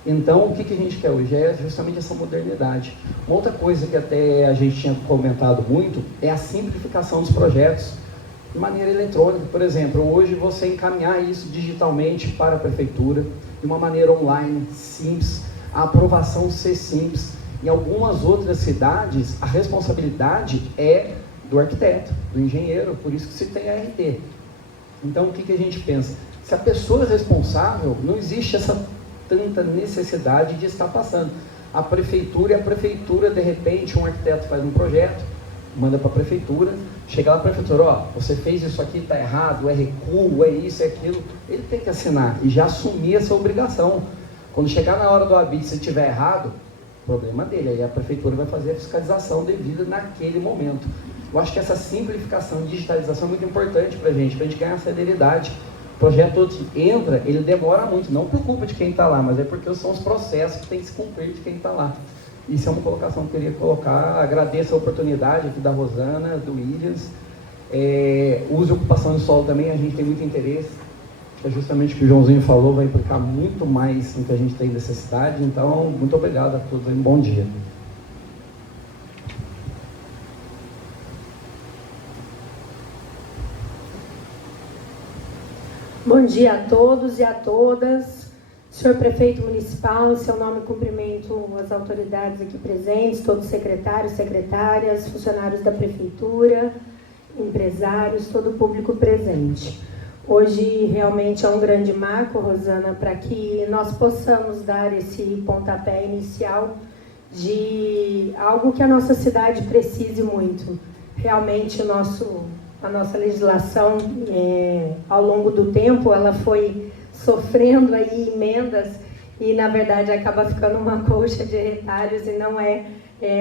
Então, o que a gente quer hoje é justamente essa modernidade. Uma outra coisa que até a gente tinha comentado muito é a simplificação dos projetos de maneira eletrônica. Por exemplo, hoje você encaminhar isso digitalmente para a prefeitura, de uma maneira online, simples, a aprovação ser simples. Em algumas outras cidades, a responsabilidade é do arquiteto, do engenheiro, por isso que se tem a RT. Então, o que a gente pensa? Se a pessoa é responsável, não existe essa tanta necessidade de estar passando. A prefeitura, de repente, um arquiteto faz um projeto, manda para a prefeitura, chega lá para a prefeitura, ó, você fez isso aqui, está errado, é recuo, é isso, é aquilo. Ele tem que assinar e já assumir essa obrigação. Quando chegar na hora do habite, se estiver errado, problema dele, aí a prefeitura vai fazer a fiscalização devida naquele momento. Eu acho que essa simplificação, digitalização é muito importante para a gente ganhar celeridade. O projeto todo entra, ele demora muito, não por culpa de quem está lá, mas é porque são os processos que tem que se cumprir de quem está lá. Isso é uma colocação que eu queria colocar. Agradeço a oportunidade aqui da Rosana, do Williams. Uso e ocupação de solo também, a gente tem muito interesse. É justamente o que o Joãozinho falou, vai implicar muito mais no que a gente tem necessidade. Então, muito obrigado a todos, um bom dia. Bom dia a todos e a todas. Senhor Prefeito Municipal, em seu nome cumprimento as autoridades aqui presentes, todos os secretários, secretárias, funcionários da Prefeitura, empresários, todo o público presente. Hoje realmente é um grande marco, Rosana, para que nós possamos dar esse pontapé inicial de algo que a nossa cidade precise muito. Realmente a nossa legislação, ao longo do tempo, ela foi sofrendo aí emendas e, na verdade, acaba ficando uma colcha de retalhos e não é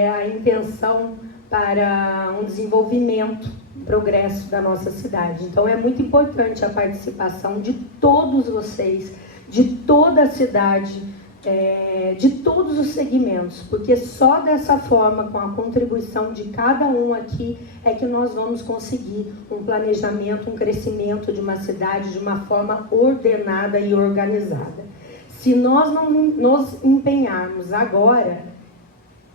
a intenção para um desenvolvimento, progresso da nossa cidade. Então, é muito importante a participação de todos vocês, de toda a cidade, de todos os segmentos, porque só dessa forma, com a contribuição de cada um aqui, é que nós vamos conseguir um planejamento, um crescimento de uma cidade de uma forma ordenada e organizada. Se nós não nos empenharmos agora,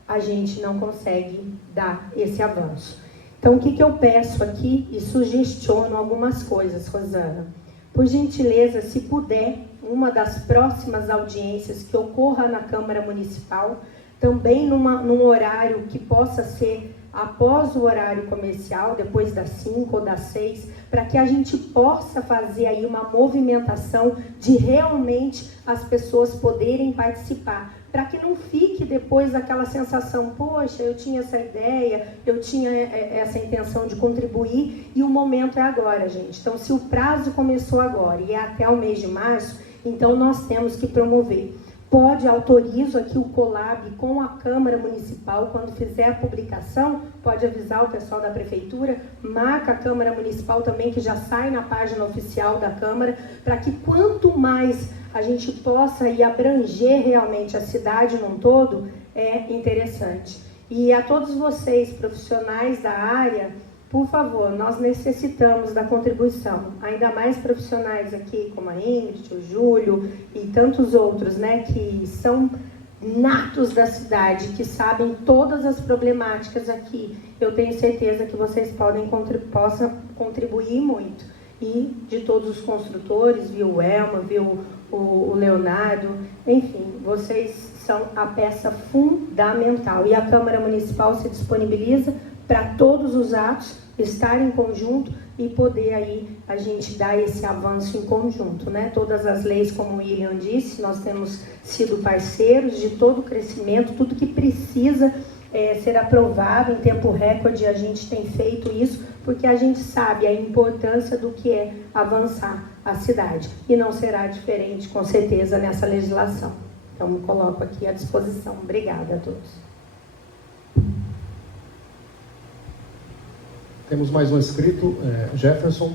a gente não consegue dar esse avanço. Então, o que eu peço aqui e sugestiono algumas coisas, Rosana? Por gentileza, se puder, uma das próximas audiências que ocorra na Câmara Municipal, também num horário que possa ser após o horário comercial, depois das 5 ou das 6, para que a gente possa fazer aí uma movimentação de realmente as pessoas poderem participar, para que não fique depois aquela sensação, poxa, eu tinha essa ideia, eu tinha essa intenção de contribuir e o momento é agora, gente. Então, se o prazo começou agora e é até o mês de março, então nós temos que promover. Autorizo aqui o Colab com a Câmara Municipal, quando fizer a publicação, pode avisar o pessoal da Prefeitura, marca a Câmara Municipal também, que já sai na página oficial da Câmara, para que quanto mais a gente possa ir abranger realmente a cidade num todo, é interessante. E a todos vocês, profissionais da área, por favor, nós necessitamos da contribuição, ainda mais profissionais aqui como a Ingrid, o Júlio e tantos outros, né, que são natos da cidade, que sabem todas as problemáticas aqui. Eu tenho certeza que vocês possam contribuir muito. E de todos os construtores, viu o Elma, viu o Leonardo, enfim, vocês são a peça fundamental. E a Câmara Municipal se disponibiliza para todos os atos estar em conjunto e poder aí a gente dar esse avanço em conjunto, né? Todas as leis, como o William disse, nós temos sido parceiros de todo o crescimento, tudo que precisa ser aprovado em tempo recorde, a gente tem feito isso, porque a gente sabe a importância do que é avançar a cidade. E não será diferente, com certeza, nessa legislação. Então, me coloco aqui à disposição. Obrigada a todos. Temos mais um inscrito, Jefferson.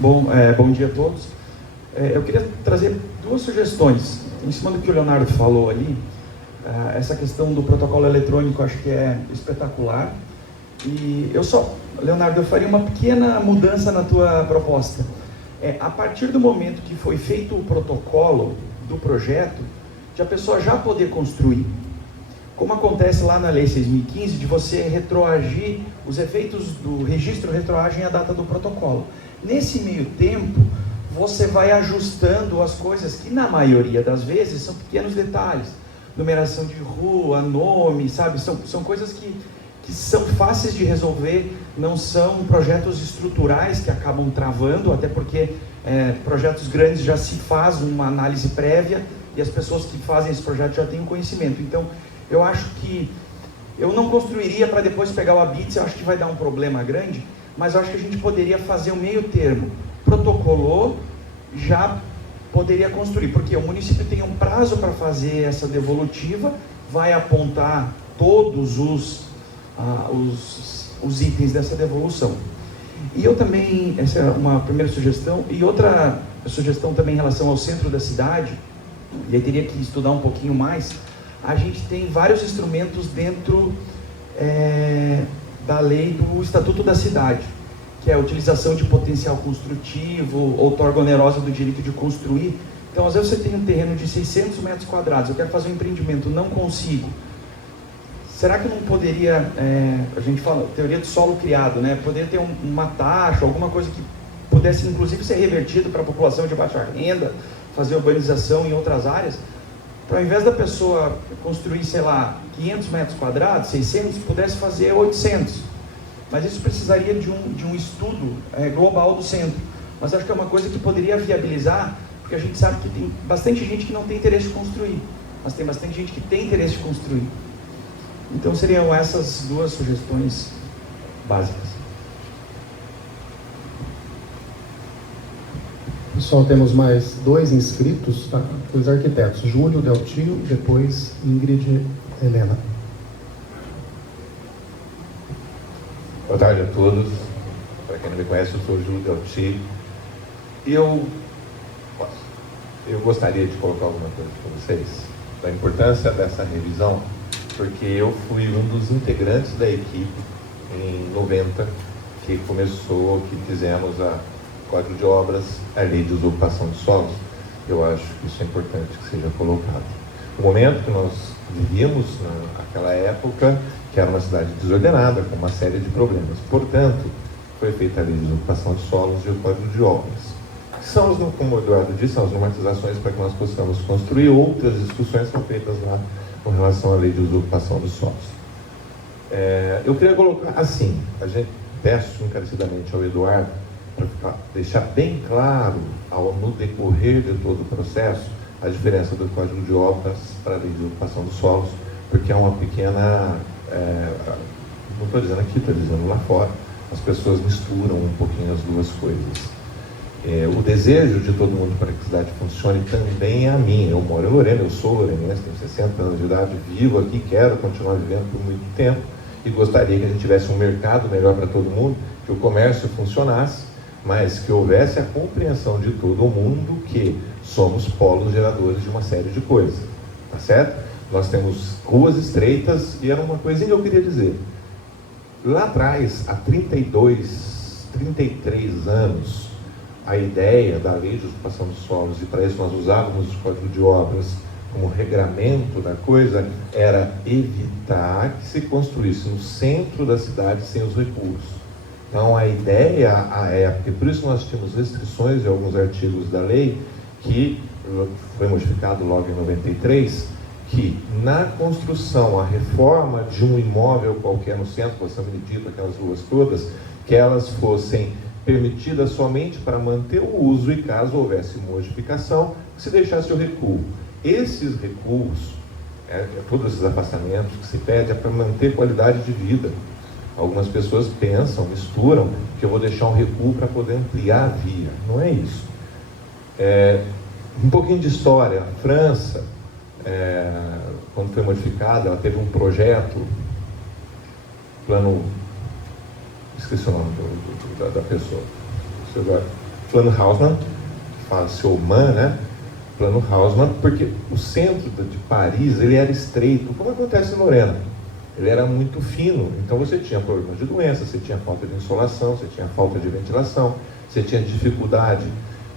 Bom dia a todos. Eu queria trazer duas sugestões. Em cima do que o Leonardo falou ali, essa questão do protocolo eletrônico eu acho que é espetacular. E Leonardo, eu faria uma pequena mudança na tua proposta. A partir do momento que foi feito o protocolo do projeto, de a pessoa já poder construir. Como acontece lá na Lei 6.015, de você retroagir, os efeitos do registro retroagem à data do protocolo. Nesse meio tempo, você vai ajustando as coisas que, na maioria das vezes, são pequenos detalhes. Numeração de rua, nome, sabe? São coisas que são fáceis de resolver, não são projetos estruturais que acabam travando, até porque projetos grandes já se faz uma análise prévia e as pessoas que fazem esse projeto já têm o conhecimento. Então, eu acho que eu não construiria para depois pegar o ABITS, eu acho que vai dar um problema grande, mas eu acho que a gente poderia fazer o meio termo. Protocolou, já poderia construir, porque o município tem um prazo para fazer essa devolutiva, vai apontar todos os itens dessa devolução. E eu também, essa é uma primeira sugestão, e outra sugestão também em relação ao centro da cidade, e aí teria que estudar um pouquinho mais, a gente tem vários instrumentos dentro da lei do Estatuto da Cidade, que é a utilização de potencial construtivo, outorga onerosa do direito de construir. Então, às vezes você tem um terreno de 600 metros quadrados, eu quero fazer um empreendimento, não consigo. Será que não poderia, a gente fala, teoria do solo criado, né? Poderia ter uma taxa, alguma coisa que pudesse, inclusive, ser revertido para a população de baixa renda, fazer urbanização em outras áreas, para ao invés da pessoa construir, sei lá, 500 metros quadrados, 600, pudesse fazer 800. Mas isso precisaria de um estudo global do centro. Mas acho que é uma coisa que poderia viabilizar, porque a gente sabe que tem bastante gente que não tem interesse de construir, mas tem bastante gente que tem interesse de construir. Então seriam essas duas sugestões básicas. Pessoal, temos mais dois inscritos, tá? Os arquitetos, Júlio Deltio, depois Ingrid Helena. Boa tarde a todos. Para quem não me conhece, eu sou o Júlio Deltio. Eu gostaria de colocar alguma coisa para vocês, da importância dessa revisão, porque eu fui um dos integrantes da equipe em 90, que começou, que fizemos a Código de Obras, a Lei de Usurpação de Solos. Eu acho que isso é importante que seja colocado. O momento que nós vivíamos naquela época, que era uma cidade desordenada, com uma série de problemas. Portanto, foi feita a Lei de Usurpação de Solos e o Código de Obras. São, como o Eduardo disse, são as normatizações para que nós possamos construir. Outras discussões são feitas lá com relação à Lei de Usurpação dos Solos. Eu queria colocar assim, peço encarecidamente ao Eduardo, para deixar bem claro, no decorrer de todo o processo, a diferença do Código de Obras para a Lei de Usurpação dos Solos, porque é uma pequena, não estou dizendo aqui, estou dizendo lá fora, as pessoas misturam um pouquinho as duas coisas. O desejo de todo mundo para que a cidade funcione também é a minha. Eu moro em Lorena, eu sou lorenense, tenho 60 anos de idade, vivo aqui, quero continuar vivendo por muito tempo e gostaria que a gente tivesse um mercado melhor para todo mundo, que o comércio funcionasse, mas que houvesse a compreensão de todo mundo que somos polos geradores de uma série de coisas, tá certo? Nós temos ruas estreitas e era uma coisinha que eu queria dizer. Lá atrás, há 33 anos, a ideia da lei de ocupação dos solos, e para isso nós usávamos o Código de Obras como regramento da coisa, era evitar que se construísse no centro da cidade sem os recursos. Então a ideia à época, por isso nós tínhamos restrições em alguns artigos da lei, que foi modificado logo em 93, que na construção, a reforma de um imóvel qualquer no centro, Costa Benedito, aquelas ruas todas, que elas fossem permitidas somente para manter o uso e caso houvesse modificação, se deixasse o recuo. Esses recuos, todos esses afastamentos que se pede é para manter qualidade de vida. Algumas pessoas pensam, misturam, que eu vou deixar um recuo para poder ampliar a via. Não é isso. Um pouquinho de história. A França, quando foi modificada, ela teve um projeto, plano... esqueci o nome da pessoa. Plano Haussmann, fala-se Oman, né? Plano Haussmann, porque o centro de Paris, ele era estreito, como acontece em Lorena. Ele era muito fino, então você tinha problemas de doença, você tinha falta de insolação, você tinha falta de ventilação, você tinha dificuldade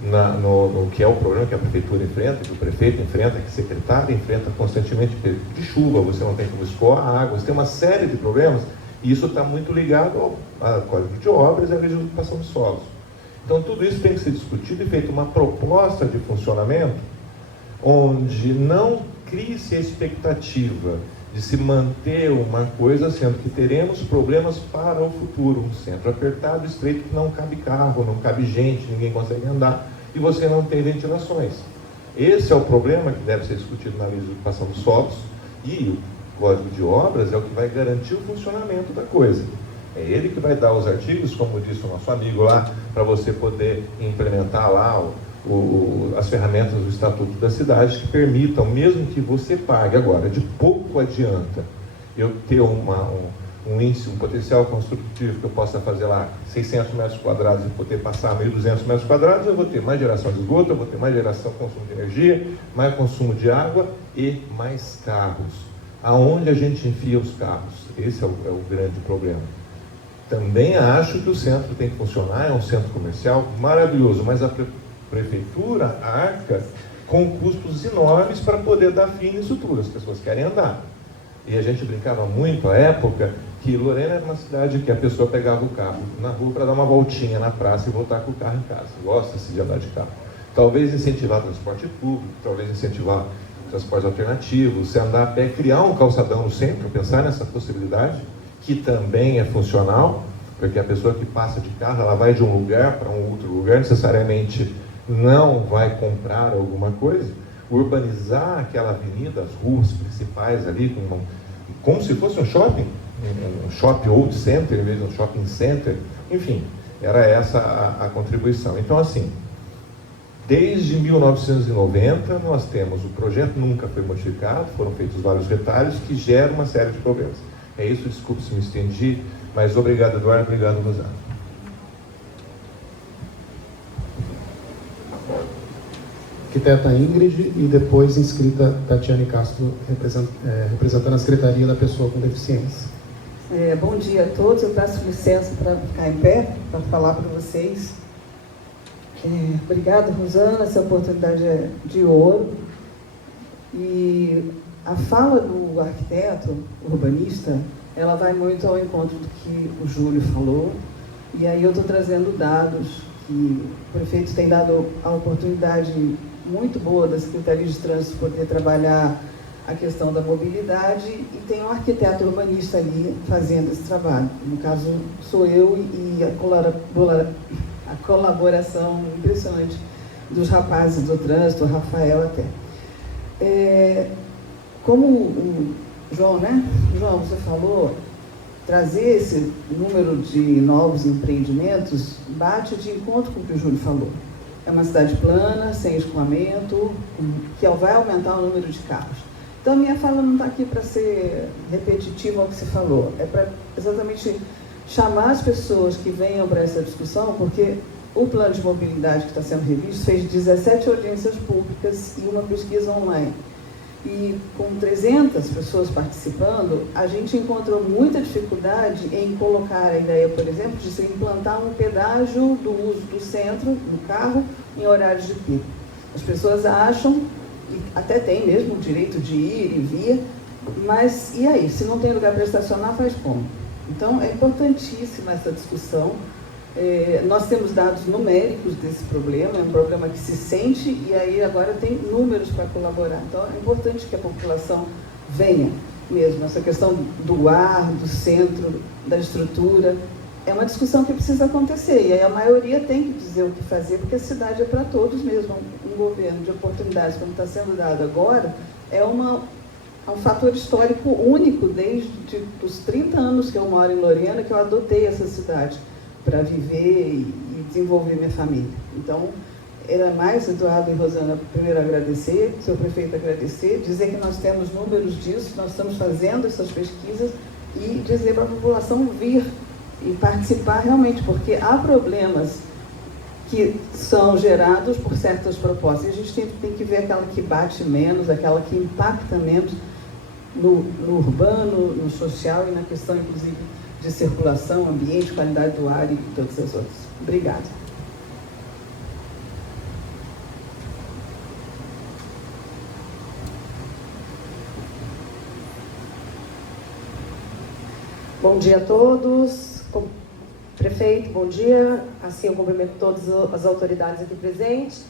no que é o problema que a prefeitura enfrenta, que o prefeito enfrenta, que o secretário enfrenta constantemente, de chuva, você não tem como escoar a água, você tem uma série de problemas. E isso está muito ligado ao Código de Obras e à lei de ocupação de solos. Então, tudo isso tem que ser discutido e feito uma proposta de funcionamento onde não crie-se a expectativa de se manter uma coisa, sendo que teremos problemas para o futuro. Um centro apertado, estreito, que não cabe carro, não cabe gente, ninguém consegue andar, e você não tem ventilações. Esse é o problema que deve ser discutido na lei de ocupação de solos, e o Código de Obras é o que vai garantir o funcionamento da coisa. É ele que vai dar os artigos, como disse o nosso amigo lá, para você poder implementar lá as ferramentas do Estatuto da Cidade que permitam, mesmo que você pague agora, de pouco adianta eu ter um índice, um potencial construtivo que eu possa fazer lá 600 metros quadrados e poder passar 1.200 metros quadrados, eu vou ter mais geração de esgoto, eu vou ter mais geração de consumo de energia, mais consumo de água e mais carros. Aonde a gente enfia os carros? Esse é o grande problema. Também acho que o centro tem que funcionar, é um centro comercial maravilhoso, mas a prefeitura arca com custos enormes para poder dar fim nisso tudo. As pessoas querem andar. E a gente brincava muito à época que Lorena era uma cidade que a pessoa pegava o carro na rua para dar uma voltinha na praça e voltar com o carro em casa. Gosta-se de andar de carro. Talvez incentivar transporte público, talvez incentivar transportes alternativos, se andar a pé, criar um calçadão no centro, pensar nessa possibilidade, que também é funcional, porque a pessoa que passa de carro, ela vai de um lugar para um outro lugar, necessariamente não vai comprar alguma coisa. Urbanizar aquela avenida, as ruas principais ali, como se fosse um shopping old center, em vez de um shopping center, enfim, era essa a contribuição. Então, assim, desde 1990 nós temos o projeto, nunca foi modificado, foram feitos vários retalhos que geram uma série de problemas. É isso, desculpe se me estendi, mas obrigado, Eduardo, obrigado, Rosana. Arquiteta Ingrid e depois inscrita Tatiane Castro, representando a Secretaria da Pessoa com Deficiência. Bom dia a todos, eu peço licença para ficar em pé, para falar para vocês. Obrigada, Rosana, essa oportunidade é de ouro. E a fala do arquiteto urbanista, ela vai muito ao encontro do que o Júlio falou, e aí eu estou trazendo dados que o prefeito tem dado a oportunidade muito boa da Secretaria de Trânsito poder trabalhar a questão da mobilidade, e tem um arquiteto urbanista ali fazendo esse trabalho. No caso, sou eu e a colaboração impressionante dos rapazes do trânsito, o Rafael até. Como o João, né? João, você falou, trazer esse número de novos empreendimentos bate de encontro com o que o Júlio falou. É uma cidade plana, sem escoamento, que vai aumentar o número de carros. Então, a minha fala não está aqui para ser repetitiva ao que se falou, é para exatamente chamar as pessoas que venham para essa discussão, porque o plano de mobilidade que está sendo revisto fez 17 audiências públicas e uma pesquisa online. E com 300 pessoas participando, a gente encontrou muita dificuldade em colocar a ideia, por exemplo, de se implantar um pedágio do uso do centro, do carro, em horários de pico. As pessoas acham, e até tem mesmo o direito de ir e vir, mas e aí? Se não tem lugar para estacionar, faz como? Então, é importantíssima essa discussão. Nós temos dados numéricos desse problema, é um problema que se sente e aí agora tem números para colaborar. Então, é importante que a população venha mesmo. Essa questão do ar, do centro, da estrutura, é uma discussão que precisa acontecer. E aí a maioria tem que dizer o que fazer, porque a cidade é para todos mesmo. Um governo de oportunidades, como está sendo dado agora, é um fator histórico único desde os 30 anos que eu moro em Lorena, que eu adotei essa cidade para viver e desenvolver minha família. Então, era mais, Eduardo e Rosana, primeiro agradecer, seu prefeito agradecer, dizer que nós temos números disso, nós estamos fazendo essas pesquisas e dizer para a população vir e participar realmente, porque há problemas que são gerados por certas propostas. E a gente tem que ver aquela que bate menos, aquela que impacta menos no urbano, no social e na questão, inclusive, de circulação, ambiente, qualidade do ar e todas as outras. Obrigada. Bom dia a todos. Prefeito, bom dia. Assim, eu cumprimento todas as autoridades aqui presentes.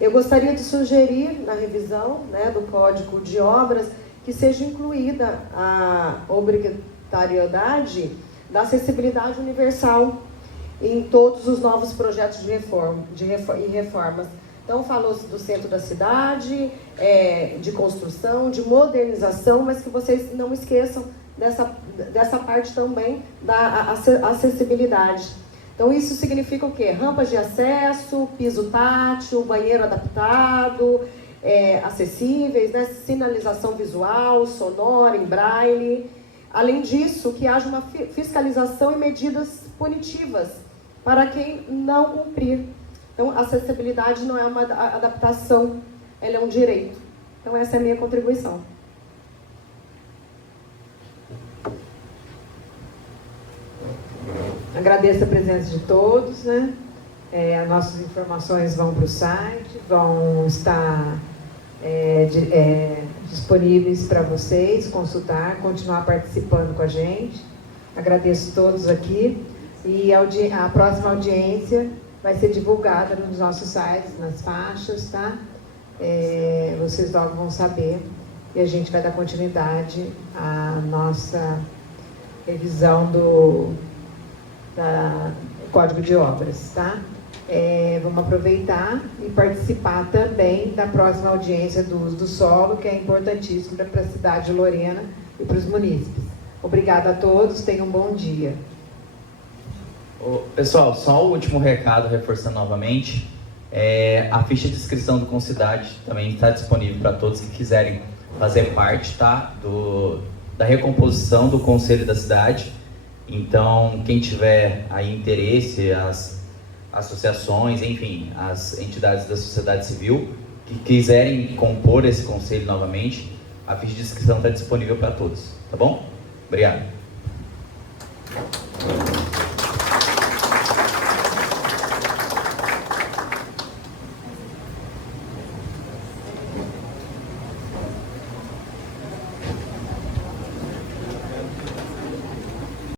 Eu gostaria de sugerir, na revisão, né, do Código de Obras, que seja incluída a obrigatoriedade da acessibilidade universal em todos os novos projetos de reformas. Então, falou do centro da cidade, de construção, de modernização, mas que vocês não esqueçam dessa parte também da acessibilidade. Então, isso significa o quê? Rampas de acesso, piso tátil, banheiro adaptado, acessíveis, né? Sinalização visual, sonora, em braille. Além disso, que haja uma fiscalização e medidas punitivas para quem não cumprir. Então, a acessibilidade não é uma adaptação, ela é um direito. Então, essa é a minha contribuição. Agradeço a presença de todos, né? As nossas informações vão para o site, vão estar disponíveis para vocês consultar, continuar participando com a gente. Agradeço a todos aqui e a próxima audiência vai ser divulgada nos nossos sites, nas faixas, tá? Vocês logo vão saber e a gente vai dar continuidade à nossa revisão do Código de Obras, tá? Vamos aproveitar e participar também da próxima audiência do uso do solo, que é importantíssimo para a cidade de Lorena e para os munícipes. Obrigada a todos, tenham um bom dia. Pessoal, só o último recado, reforçando novamente, a ficha de inscrição do Concidade também está disponível para todos que quiserem fazer parte, tá? Da recomposição do Conselho da Cidade. Então, quem tiver aí interesse, as associações, enfim, as entidades da sociedade civil que quiserem compor esse conselho novamente, a ficha de inscrição está disponível para todos, tá bom? Obrigado.